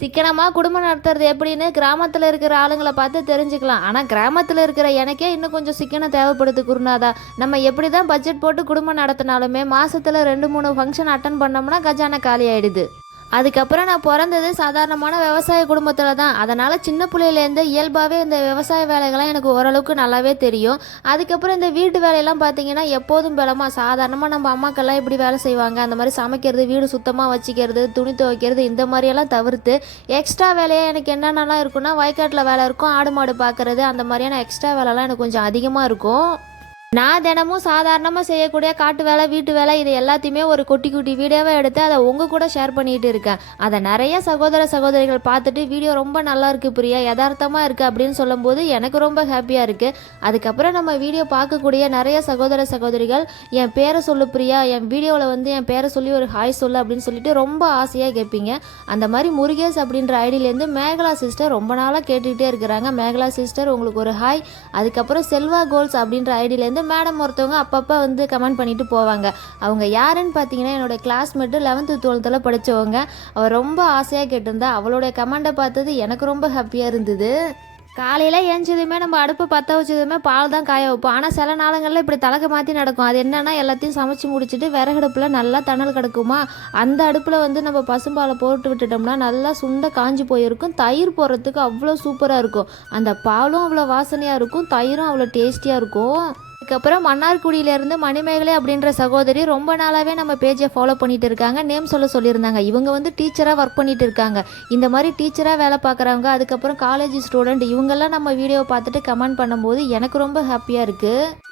சிக்கனமாக குடும்பம் நடத்துறது எப்படின்னு கிராமத்தில் இருக்கிற ஆளுங்களை பார்த்து தெரிஞ்சுக்கலாம். ஆனால் கிராமத்தில் இருக்கிற எனக்கே இன்னும் கொஞ்சம் சிக்கனம் தேவைப்படுது குருநாதா. நம்ம எப்படி தான் பட்ஜெட் போட்டு குடும்பம் நடத்தினாலுமே மாதத்தில் 2 3 ஃபங்க்ஷன் அட்டன் பண்ணோம்னா கஜானா காலி ஆயிடுது. அதுக்கப்புறம் நான் பிறந்தது சாதாரணமான விவசாய குடும்பத்தில் தான். அதனால் சின்ன பிள்ளையிலேருந்து இயல்பாகவே இந்த விவசாய வேலைகள்லாம் எனக்கு ஓரளவுக்கு நல்லாவே தெரியும். அதுக்கப்புறம் இந்த வீட்டு வேலையெல்லாம் பார்த்தீங்கன்னா எப்போதும் பலமாக சாதாரணமாக நம்ம அம்மாக்கெல்லாம் இப்படி வேலை செய்வாங்க. அந்த மாதிரி சமைக்கிறது, வீடு சுத்தமாக வச்சுக்கிறது, துணி துவைக்கிறது, இந்த மாதிரியெல்லாம் தவிர்த்து எக்ஸ்ட்ரா வேலையாக எனக்கு என்னென்னலாம் இருக்குன்னா, வயக்காட்டில் வேலை இருக்கும், ஆடு மாடு பார்க்குறது, அந்த மாதிரியான எக்ஸ்ட்ரா வேலைலாம் எனக்கு கொஞ்சம் அதிகமாக இருக்கும். நான் தினமும் சாதாரணமாக செய்யக்கூடிய காட்டு வேலை, வீட்டு வேலை, இது எல்லாத்தையுமே ஒரு குட்டி குட்டி வீடியோவை எடுத்து அதை உங்கள் கூட ஷேர் பண்ணிகிட்டு இருக்கேன். அதை நிறைய சகோதர சகோதரிகள் பார்த்துட்டு வீடியோ ரொம்ப நல்லா இருக்குது பிரியா, யதார்த்தமாக இருக்குது அப்படின்னு சொல்லும்போது எனக்கு ரொம்ப ஹாப்பியாக இருக்குது. அதுக்கப்புறம் நம்ம வீடியோ பார்க்கக்கூடிய நிறைய சகோதர சகோதரிகள் என் பேரை சொல்லு பிரியா, என் வீடியோவில் வந்து என் பேரை சொல்லி ஒரு ஹாய் சொல்லு அப்படின்னு சொல்லிட்டு ரொம்ப ஆசையாக கேட்பீங்க. அந்த மாதிரி முருகேஷ் அப்படின்ற ஐடியிலேருந்து மேகலா சிஸ்டர் ரொம்ப நாளாக கேட்டுக்கிட்டே இருக்கிறாங்க. மேகலா சிஸ்டர் உங்களுக்கு ஒரு ஹாய். அதுக்கப்புறம் செல்வா கோல்ஸ் அப்படின்ற ஐடியிலேருந்து மேடம் ஒருத்தவங்க அப்பப்போ வந்து கமெண்ட் பண்ணிட்டு போவாங்க. அவங்க யாருன்னு பார்த்தீங்கன்னா என்னோடய கிளாஸ்மேட்டு 11th 12th படித்தவங்க. அவள் ரொம்ப ஆசையாக கேட்டிருந்தா. அவளுடைய கமெண்ட்டை பார்த்தது எனக்கு ரொம்ப ஹாப்பியாக இருந்தது. காலையில் ஏஞ்சதுமே நம்ம அடுப்பை பற்ற வச்சதுமே பால் தான் காய வைப்போம். ஆனால் சில நாளுங்களில் இப்படி தலக்க மாற்றி நடக்கும். அது என்னென்னா எல்லாத்தையும் சமைச்சு முடிச்சுட்டு விறகடுப்பில் நல்லா தணல் கிடக்குமா, அந்த அடுப்பில் வந்து நம்ம பசும்பாலை போட்டு விட்டுட்டோம்னா நல்லா சுண்டை காஞ்சி போயிருக்கும். தயிர் போடுறதுக்கு அவ்வளோ சூப்பராக இருக்கும். அந்த பாலும் அவ்வளோ வாசனையாக இருக்கும், தயிரும் அவ்வளோ டேஸ்டியாக இருக்கும். அதுக்கப்புறம் மன்னார்குடியிலேருந்து மணிமேகலை அப்படின்ற சகோதரி ரொம்ப நாளாகவே நம்ம பேஜை ஃபாலோ பண்ணிட்டு இருக்காங்க. நேம் சொல்லியிருந்தாங்க. இவங்க வந்து டீச்சராக ஒர்க் பண்ணிட்டு இருக்காங்க. இந்த மாதிரி டீச்சராக வேலை பார்க்குறவங்க, அதுக்கப்புறம் காலேஜ் ஸ்டூடெண்ட், இவங்கெல்லாம் நம்ம வீடியோவை பார்த்துட்டு கமெண்ட் பண்ணும்போது எனக்கு ரொம்ப ஹாப்பியாக இருக்குது.